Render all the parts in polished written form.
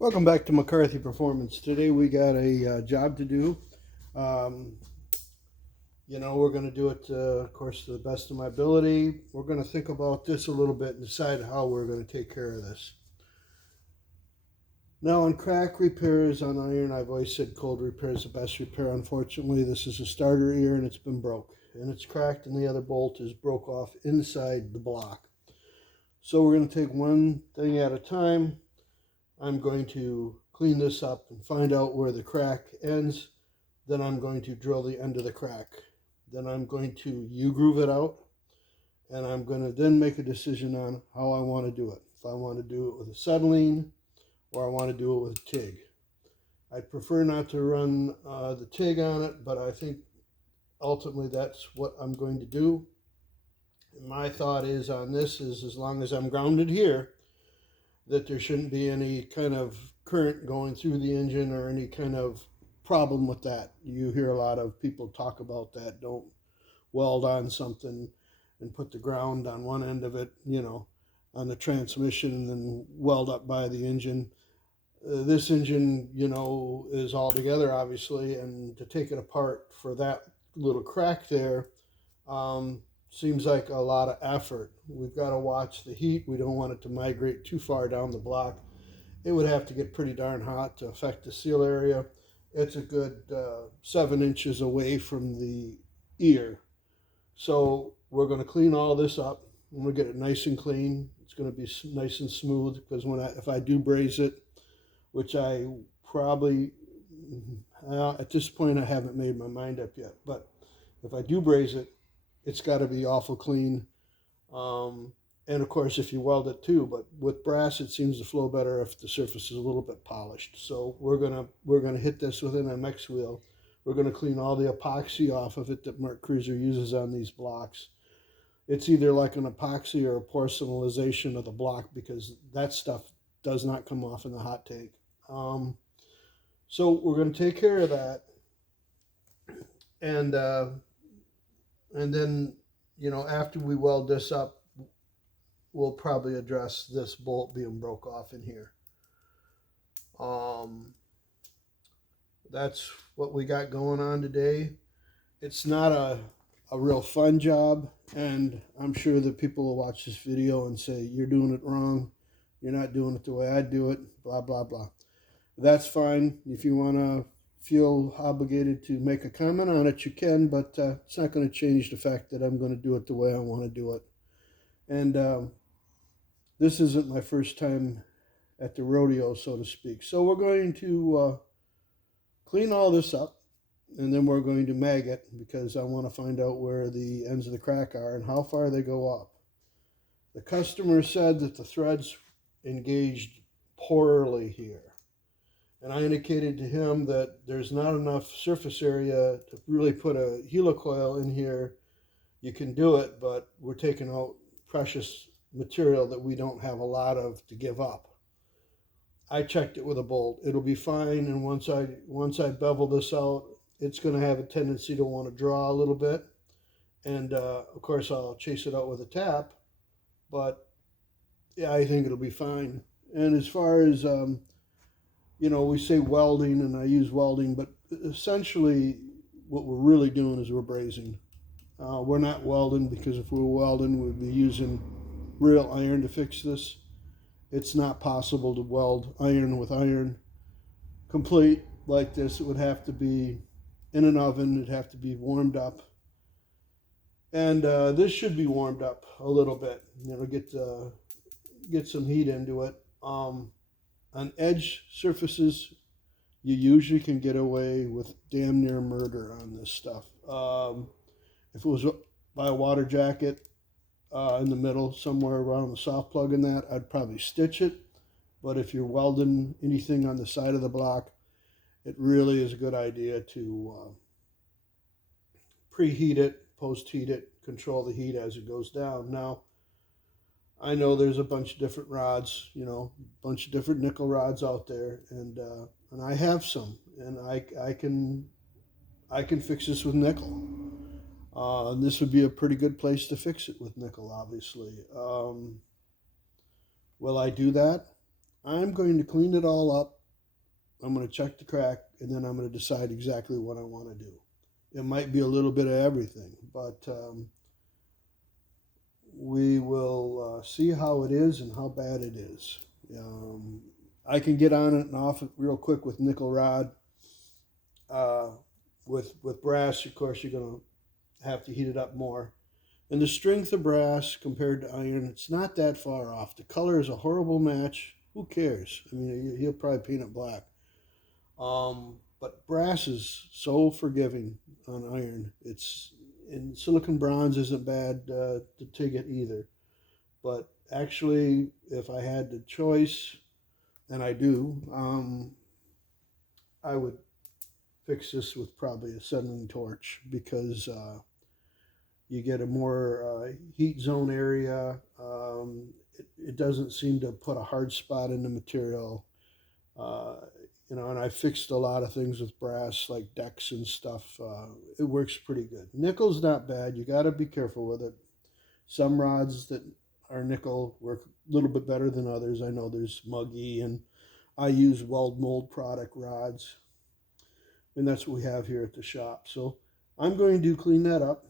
Welcome back to McCarthy Performance. Today we got a job to do. Um, we're going to do it, of course, to the best of my ability. We're going to think about this a little bit and decide how we're going to take care of this. Now, on crack repairs on iron, I've always said cold repair is the best repair. Unfortunately, this is a starter ear and it's been broke. And it's cracked and the other bolt is broke off inside the block. So we're going to take one thing at a time. I'm going to clean this up and find out where the crack ends. Then I'm going to drill the end of the crack. Then I'm going to U-groove it out. And I'm going to then make a decision on how I want to do it. If I want to do it with acetylene or I want to do it with TIG. I'd prefer not to run the TIG on it, but I think ultimately that's what I'm going to do. And my thought is on this is as long as I'm grounded here, that there shouldn't be any kind of current going through the engine or any kind of problem with that. You hear a lot of people talk about that. Don't weld on something and put the ground on one end of it, on the transmission and then weld up by the engine. This engine, is all together, obviously, and to take it apart for that little crack there, seems like a lot of effort. We've got to watch the heat. We don't want it to migrate too far down the block. It would have to get pretty darn hot to affect the seal area. It's a good 7 inches away from the ear. So we're going to clean all this up. I'm going to get it nice and clean. It's going to be nice and smooth because if I do braze it, which I probably, at this point I haven't made my mind up yet, but if I do braze it, it's got to be awful clean. And of course, if you weld it too, but with brass, it seems to flow better if the surface is a little bit polished. So we're gonna hit this with an MX wheel. We're gonna clean all the epoxy off of it that Mark Cruiser uses on these blocks. It's either like an epoxy or a porcelainization of the block because that stuff does not come off in the hot take. So we're gonna take care of that, and then, after we weld this up, we'll probably address this bolt being broke off in here. That's what we got going on today. It's not a real fun job, and I'm sure that people will watch this video and say, you're doing it wrong. You're not doing it the way I do it, blah, blah, blah. That's fine. If you want to feel obligated to make a comment on it, you can, but it's not going to change the fact that I'm going to do it the way I want to do it. And this isn't my first time at the rodeo, so to speak. So we're going to clean all this up, and then we're going to mag it because I want to find out where the ends of the crack are and how far they go up. The customer said that the threads engaged poorly here. And I indicated to him that there's not enough surface area to really put a helicoil in here. You can do it, but we're taking out precious material that we don't have a lot of to give up. I checked it with a bolt. It'll be fine, and once I bevel this out, it's going to have a tendency to want to draw a little bit. And of course, I'll chase it out with a tap, but yeah, I think it'll be fine. And as far as we say welding, and I use welding, but essentially what we're really doing is we're brazing. We're not welding because if we were welding, we'd be using real iron to fix this. It's not possible to weld iron with iron complete like this. It would have to be in an oven. It'd have to be warmed up. And this should be warmed up a little bit. Get some heat into it. On edge surfaces, you usually can get away with damn near murder on this stuff. If it was by a water jacket in the middle, somewhere around the soft plug in that, I'd probably stitch it. But if you're welding anything on the side of the block, it really is a good idea to preheat it, post-heat it, control the heat as it goes down. Now, I know there's a bunch of different rods, a bunch of different nickel rods out there, and I have some, and I can fix this with nickel. And this would be a pretty good place to fix it with nickel, obviously. Will I do that? I'm going to clean it all up. I'm going to check the crack, and then I'm going to decide exactly what I want to do. It might be a little bit of everything, but we will see how it is and how bad it is. Um, I can get on it and off it real quick with nickel rod. Uh, with brass, of course, you're going to have to heat it up more. And the strength of brass compared to iron, it's not that far off. The color is a horrible match. Who cares? I mean, he'll probably paint it black. But brass is so forgiving on iron. It's and silicon bronze isn't bad to take it either. But actually, if I had the choice, and I do, I would fix this with probably a acetylene torch because you get a more heat zone area. It doesn't seem to put a hard spot in the material. Uh, and I fixed a lot of things with brass, like decks and stuff. It works pretty good. Nickel's not bad. You got to be careful with it. Some rods that are nickel work a little bit better than others. I know there's Muggy, and I use Weld mold product rods, and that's what we have here at the shop. So I'm going to clean that up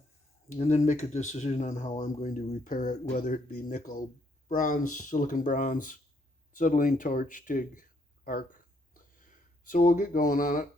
and then make a decision on how I'm going to repair it, whether it be nickel, bronze, silicon bronze, acetylene torch, TIG, arc. So we'll get going on it.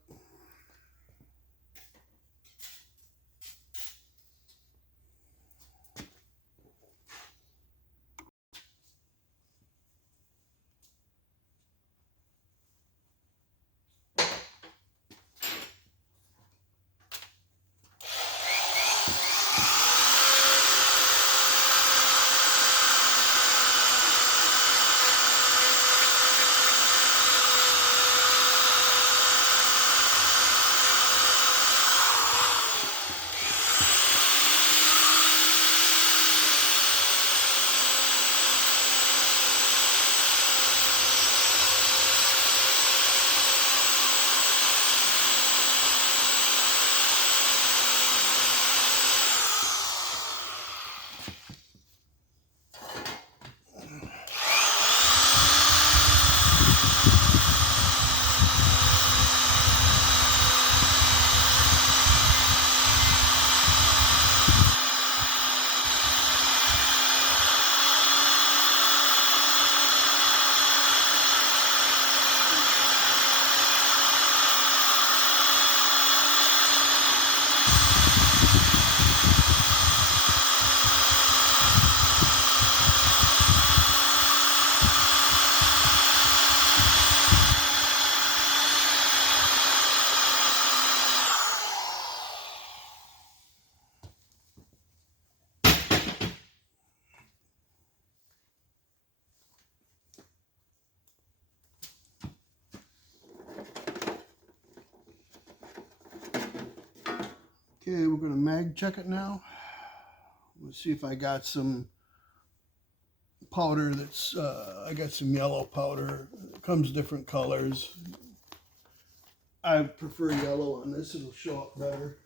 Okay, we're going to mag check it now. Let's see if I got some powder that's, I got some yellow powder. It comes different colors. I prefer yellow on this, it'll show up better.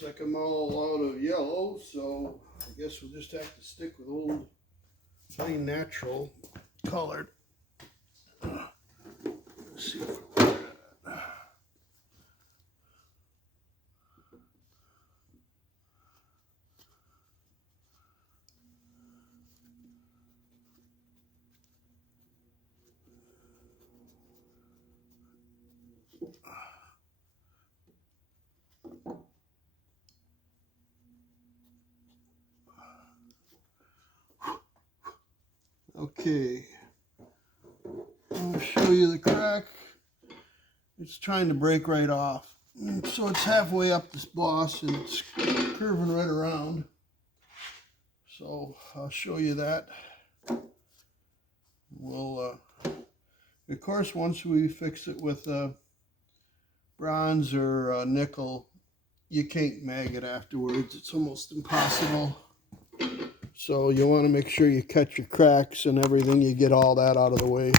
Looks like I'm all out of yellow, so I guess we'll just have to stick with old plain natural colored. Let's see if we got it. Okay, I'll show you the crack. It's trying to break right off. So it's halfway up this boss and it's curving right around. So I'll show you that. We'll, of course, once we fix it with bronze or nickel, you can't mag it afterwards. It's almost impossible. So you want to make sure you cut your cracks and everything. You get all that out of the way.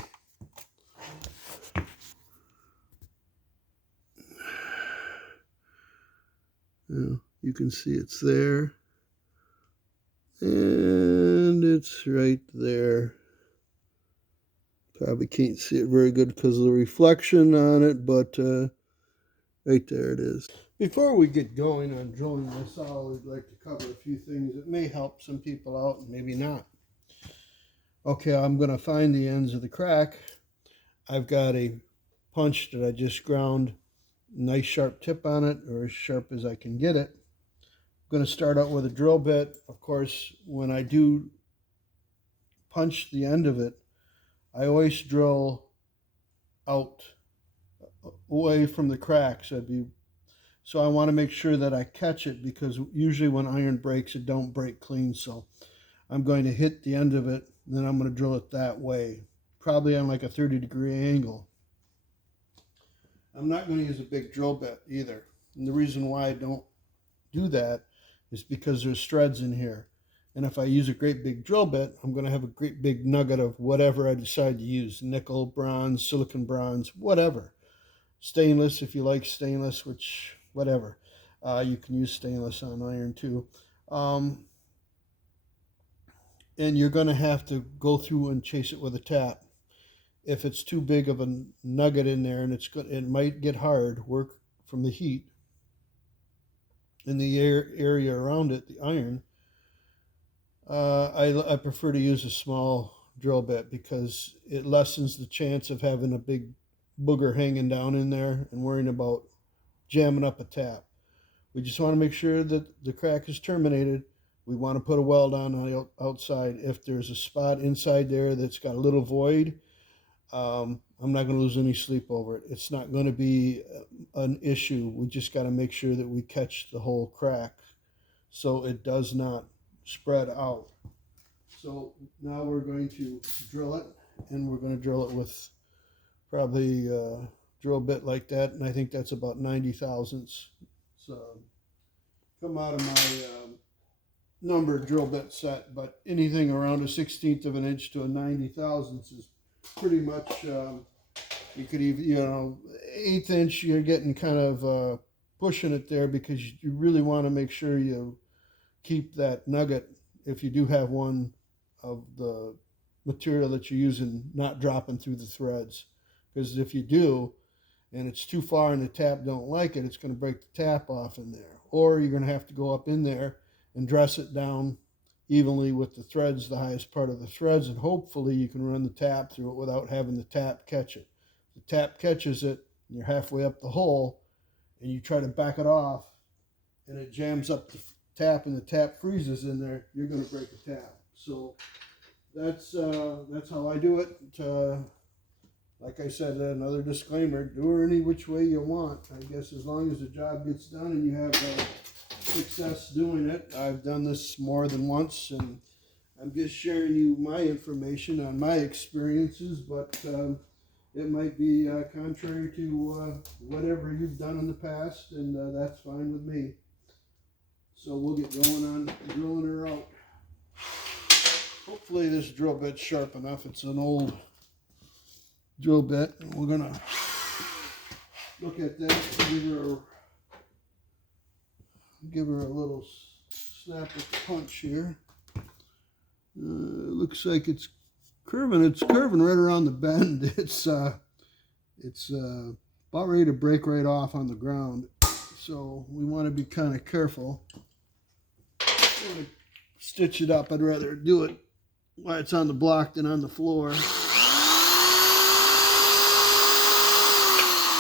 You can see it's there. And it's right there. Probably can't see it very good because of the reflection on it, but right there it is. Before we get going on drilling this, I always like to cover a few things that may help some people out and maybe not. Okay, I'm going to find the ends of the crack. I've got a punch that I just ground, nice sharp tip on it, or as sharp as I can get it. I'm going to start out with a drill bit. Of course, when I do punch the end of it, I always drill out away from the crack. So I want to make sure that I catch it, because usually when iron breaks, it don't break clean. So I'm going to hit the end of it, and then I'm going to drill it that way, probably on like a 30-degree angle. I'm not going to use a big drill bit either. And the reason why I don't do that is because there's threads in here. And if I use a great big drill bit, I'm going to have a great big nugget of whatever I decide to use. Nickel, bronze, silicon bronze, whatever. Stainless, if you like stainless, which, whatever. You can use stainless on iron too. And you're going to have to go through and chase it with a tap. If it's too big of a nugget in there, and it might get hard, work from the heat in the area around it, the iron. I prefer to use a small drill bit because it lessens the chance of having a big booger hanging down in there and worrying about jamming up a tap. We just want to make sure that the crack is terminated. We want to put a weld on the outside. If there's a spot inside there that's got a little void, I'm not going to lose any sleep over it. It's not going to be an issue. We just got to make sure that we catch the whole crack so it does not spread out. So now we're going to drill it, and we're going to drill it with probably a drill bit like that, and I think that's about 90 thousandths. So come out of my numbered drill bit set, but anything around a 1/16 of an inch to a 90 thousandths is pretty much, you could even, 1/8 inch, you're getting kind of pushing it there, because you really want to make sure you keep that nugget, if you do have one, of the material that you're using not dropping through the threads. Because if you do, and it's too far and the tap don't like it, it's going to break the tap off in there. Or you're going to have to go up in there and dress it down evenly with the threads, the highest part of the threads, and hopefully you can run the tap through it without having the tap catch it. The tap catches it, and you're halfway up the hole, and you try to back it off, and it jams up the tap, and the tap freezes in there, you're going to break the tap. So that's how I do it. Like I said, another disclaimer, do it any which way you want. I guess as long as the job gets done and you have success doing it. I've done this more than once, and I'm just sharing you my information on my experiences, but it might be contrary to whatever you've done in the past, and that's fine with me. So we'll get going on drilling her out. Hopefully this drill bit's sharp enough. It's an old drill bit. We're going to look at that and give her a little snap at the punch here. Looks like it's curving. It's curving right around the bend. It's about ready to break right off on the ground. So we want to be kind of careful. I want to stitch it up. I'd rather do it while it's on the block than on the floor.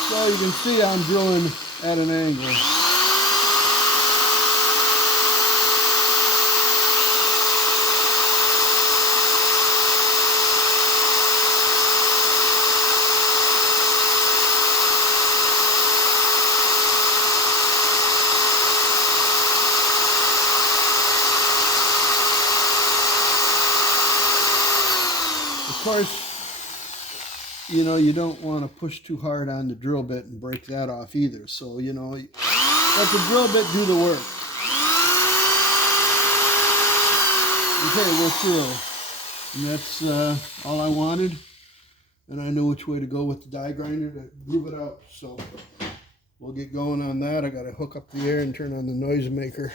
So you can see I'm drilling at an angle. Of course, you don't want to push too hard on the drill bit and break that off either. So, let the drill bit do the work. Okay, we're through. And that's all I wanted. And I know which way to go with the die grinder to groove it out. So, we'll get going on that. I got to hook up the air and turn on the noise maker.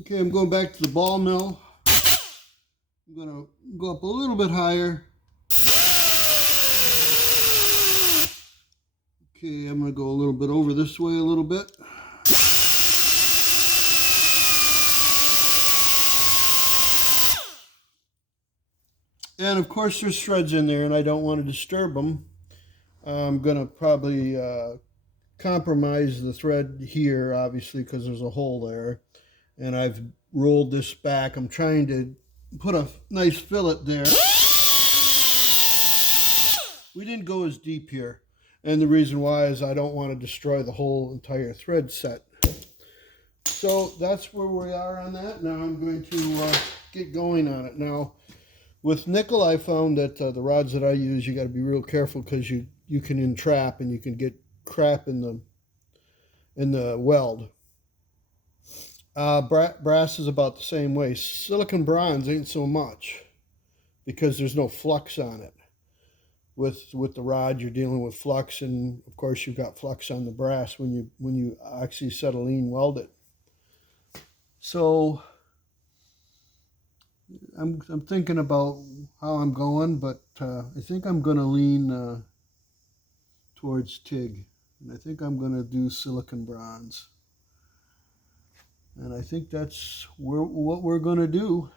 Okay, I'm going back to the ball mill. I'm going to go up a little bit higher. Okay, I'm going to go a little bit over this way a little bit. And of course there's threads in there and I don't want to disturb them. I'm going to probably compromise the thread here, obviously, because there's a hole there. And I've rolled this back. I'm trying to put a nice fillet there. We didn't go as deep here. And the reason why is I don't want to destroy the whole entire thread set. So that's where we are on that. Now I'm going to get going on it. Now, with nickel, I found that the rods that I use, you got to be real careful because you can entrap and you can get crap in the weld. Brass is about the same way. Silicon bronze ain't so much because there's no flux on it. With the rod, you're dealing with flux, and of course you've got flux on the brass when you acetylene weld it. So I'm thinking about how I'm going, but I think I'm going to lean towards TIG, and I think I'm going to do silicon bronze, and I think that's what we're going to do.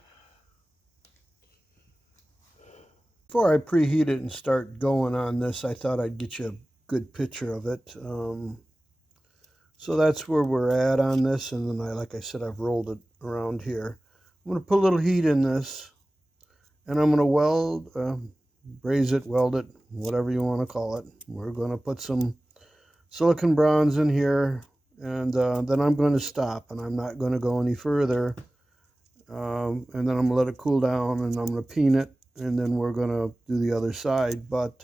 Before I preheat it and start going on this, I thought I'd get you a good picture of it. So that's where we're at on this, and then like I said, I've rolled it around here. I'm going to put a little heat in this, and I'm going to weld, braze it, weld it, whatever you want to call it. We're going to put some silicon bronze in here, and then I'm going to stop, and I'm not going to go any further. And then I'm going to let it cool down, and I'm going to peen it, and then we're going to do the other side. But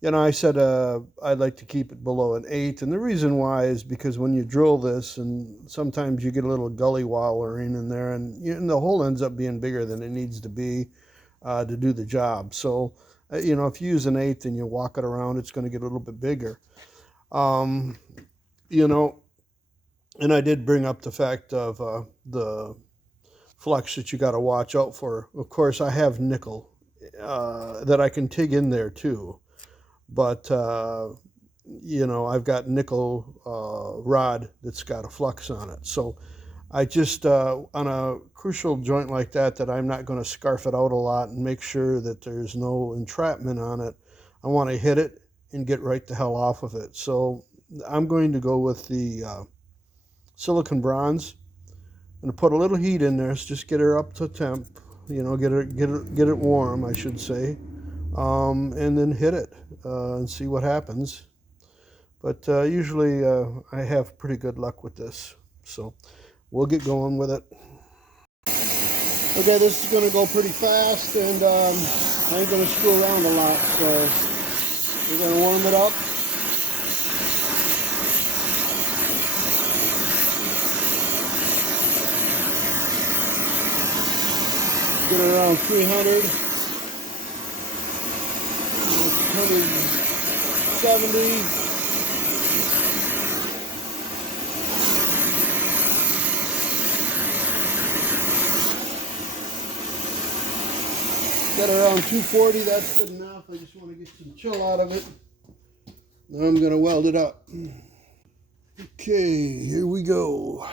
you know, I said I'd like to keep it below an 8, and the reason why is because when you drill this, and sometimes you get a little gully wallering in there, and the hole ends up being bigger than it needs to be to do the job. So you know, if you use an 8 and you walk it around, it's going to get a little bit bigger. You know, and I did bring up the fact of the flux that you got to watch out for. Of course, I have nickel that I can TIG in there too, but you know, I've got nickel rod that's got a flux on it. So I just, on a crucial joint like that, that I'm not going to scarf it out a lot and make sure that there's no entrapment on it, I want to hit it and get right the hell off of it. So I'm going to go with the silicon bronze. I'm going to put a little heat in there, so just get her up to temp, you know, get it warm, I should say, and then hit it and see what happens. But usually I have pretty good luck with this. So we'll get going with it. Okay, this is going to go pretty fast, and I ain't going to screw around a lot. So we're going to warm it up. Get it around 300, 170. Get around 240, that's good enough. I just want to get some chill out of it. Now I'm going to weld it up. Okay, here we go.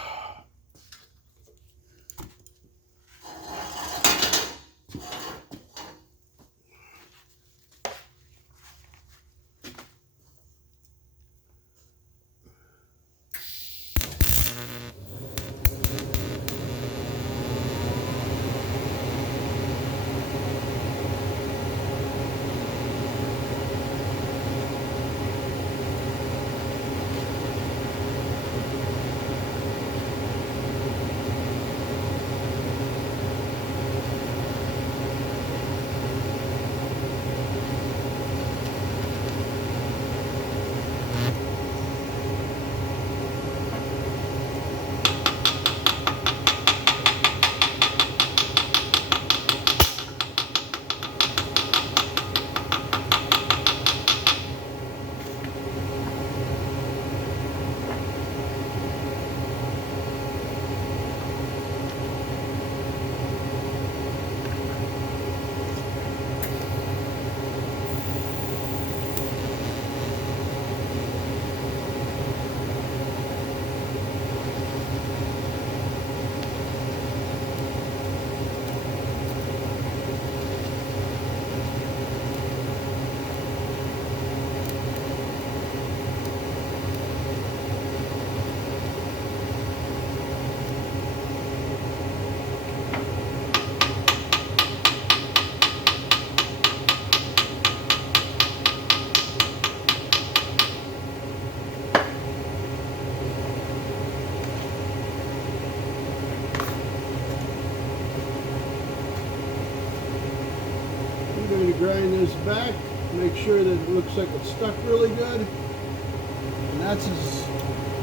I'm going to grind this back, make sure that it looks like it's stuck really good. And that's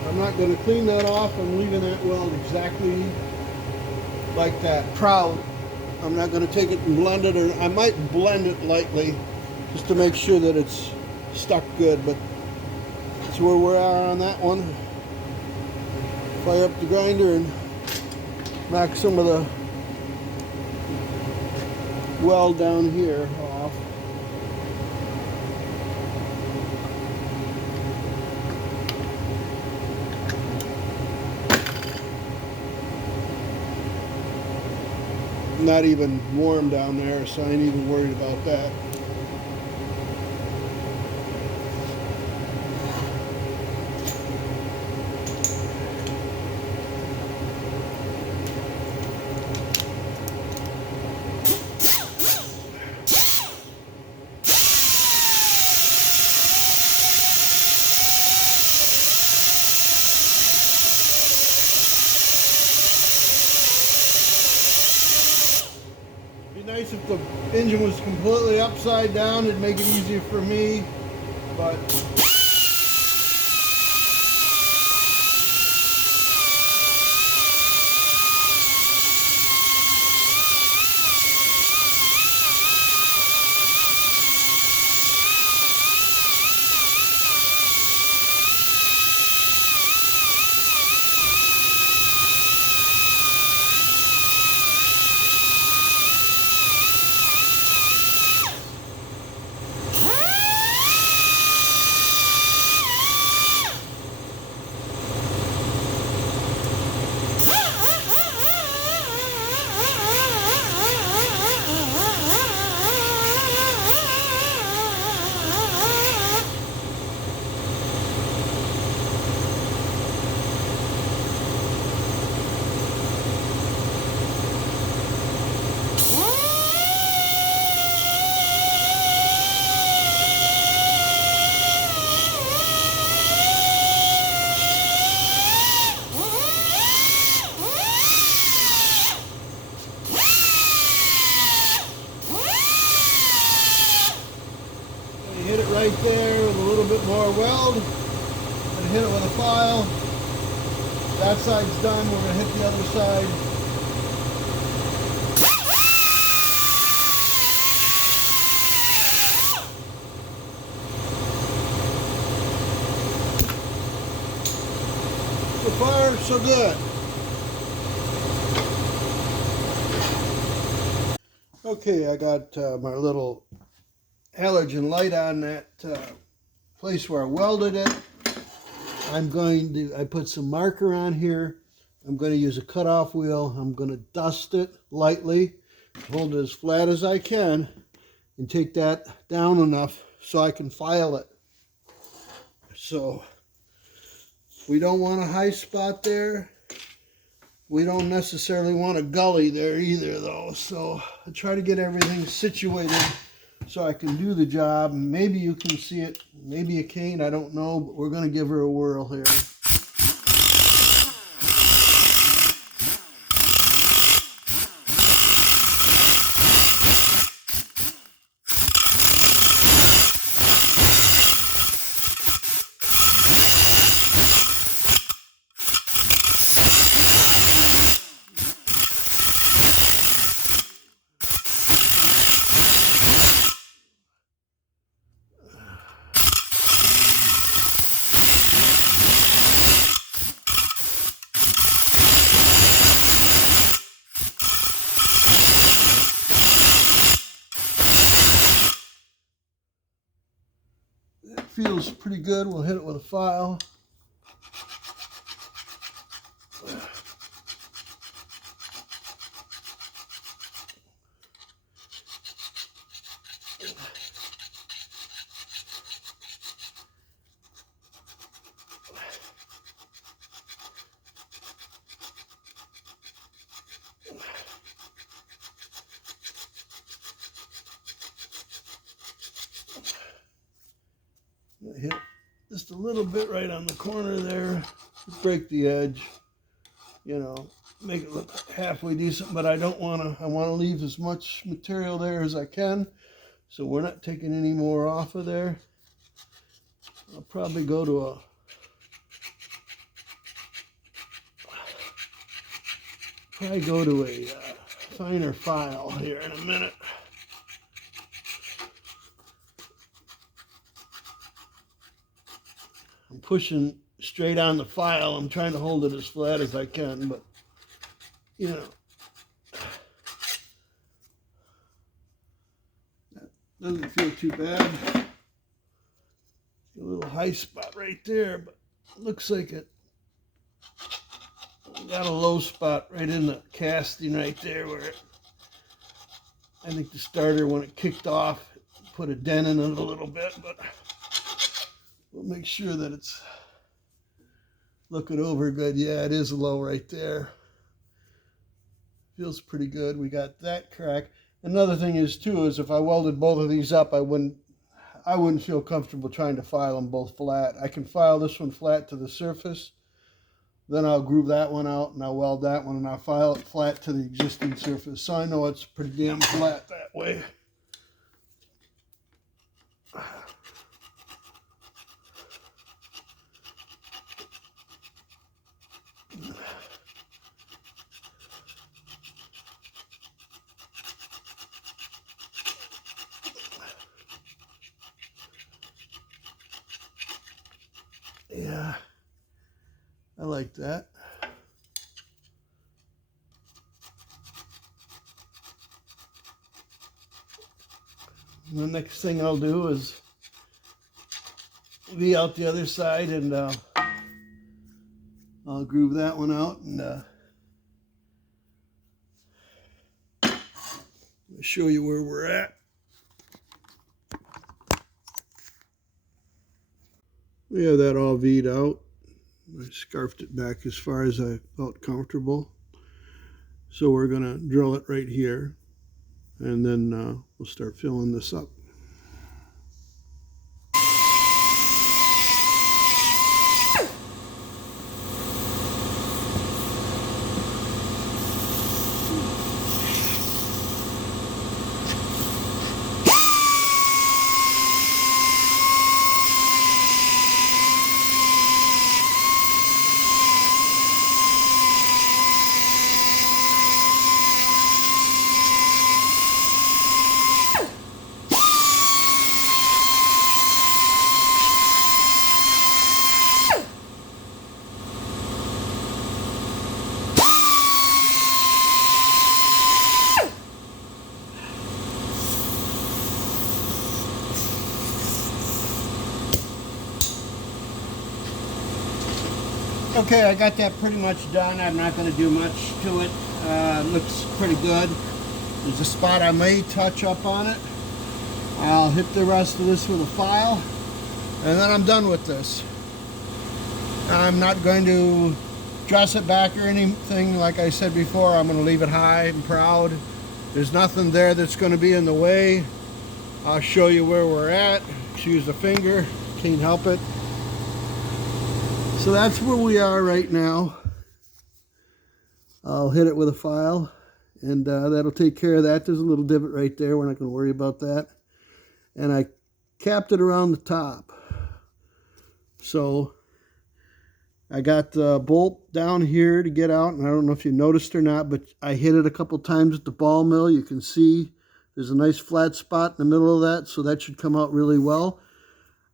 I'm not going to clean that off. I'm leaving that weld exactly like that, proud. I'm not going to take it and blend it, or I might blend it lightly just to make sure that it's stuck good, but that's where we are on that one. Fire up the grinder and knock some of the weld down here off. Not even warm down there, so I ain't even worried about that. Nice if the engine was completely upside down, it'd make it easier for me, but right there with a little bit more weld and hit it with a file. That side's done. We're going to hit the other side. So far, so good. Okay, I got my little halogen light on that place where I welded it. I put some marker on here. I'm going to use a cutoff wheel. I'm going to dust it lightly, hold it as flat as I can, and take that down enough so I can file it. So we don't want a high spot there. We don't necessarily want a gully there either, though. So I try to get everything situated so I can do the job. Maybe you can see it, maybe you can't, I don't know, but we're going to give her a whirl here. It feels pretty good. We'll hit it with a file. Hit just a little bit right on the corner there, break the edge, you know, make it look halfway decent, but I want to leave as much material there as I can, so we're not taking any more off of there. I'll probably go to a finer file here in a minute. I'm pushing straight on the file. I'm trying to hold it as flat as I can, but you know, that doesn't feel too bad. A little high spot right there, but it looks like it got a low spot right in the casting right there where I think the starter, when it kicked off, put a dent in it a little bit, but we'll make sure that it's looking over good. Yeah, it is low right there. Feels pretty good. We got that crack. Another thing is too, is if I welded both of these up, I wouldn't feel comfortable trying to file them both flat. I can file this one flat to the surface, then I'll groove that one out and I'll weld that one and I'll file it flat to the existing surface. So I know it's pretty damn flat that way. Yeah, I like that. And the next thing I'll do is be out the other side, and I'll groove that one out and show you where we're at. We have that all V'd out. I scarfed it back as far as I felt comfortable. So we're going to drill it right here, and then we'll start filling this up. Okay, I got that pretty much done. I'm not going to do much to it. Looks pretty good. There's a spot I may touch up on it. I'll hit the rest of this with a file, and then I'm done with this. I'm not going to dress it back or anything. Like I said before, I'm going to leave it high and proud. There's nothing there that's going to be in the way. I'll show you where we're at. Excuse the finger, can't help it. So that's where we are right now. I'll hit it with a file, and that'll take care of that. There's a little divot right there. We're not going to worry about that. And I capped it around the top. So I got the bolt down here to get out, and I don't know if you noticed or not, but I hit it a couple times at the ball mill. You can see there's a nice flat spot in the middle of that, so that should come out really well.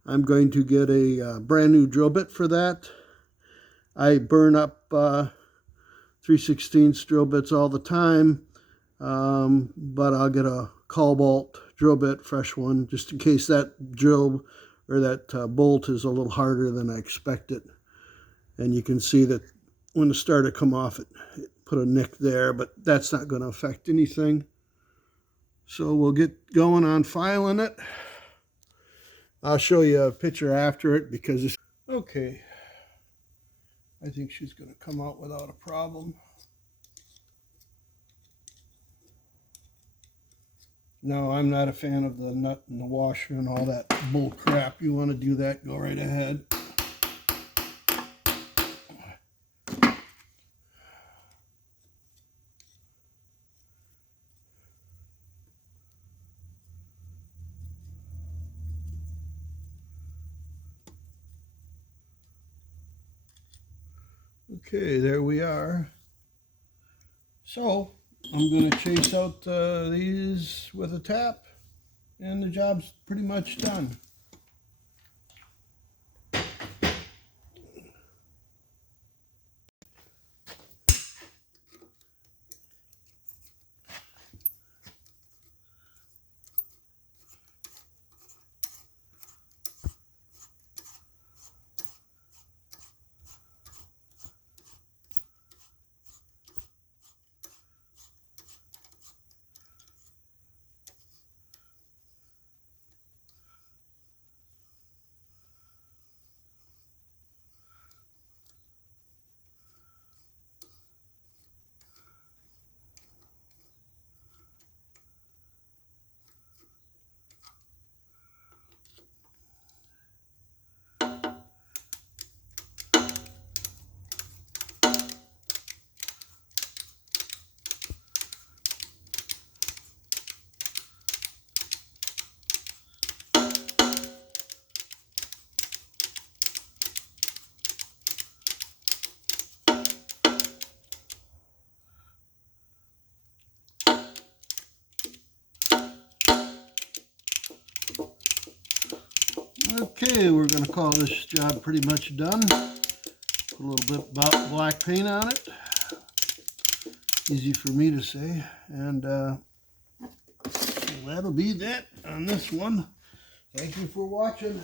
I'm going to get a brand new drill bit for that. I burn up 3/16 drill bits all the time, but I'll get a cobalt drill bit, fresh one, just in case that drill or that bolt is a little harder than I expected. And you can see that when the starter come off, it put a nick there, but that's not going to affect anything. So we'll get going on filing it. I'll show you a picture after it because it's okay. I think she's going to come out without a problem. No, I'm not a fan of the nut and the washer and all that bull crap. You want to do that, go right ahead. Okay, there we are. So I'm going to chase out these with a tap, and the job's pretty much done. Okay, we're going to call this job pretty much done. Put a little bit of black paint on it. Easy for me to say. And so that'll be that on this one. Thank you for watching.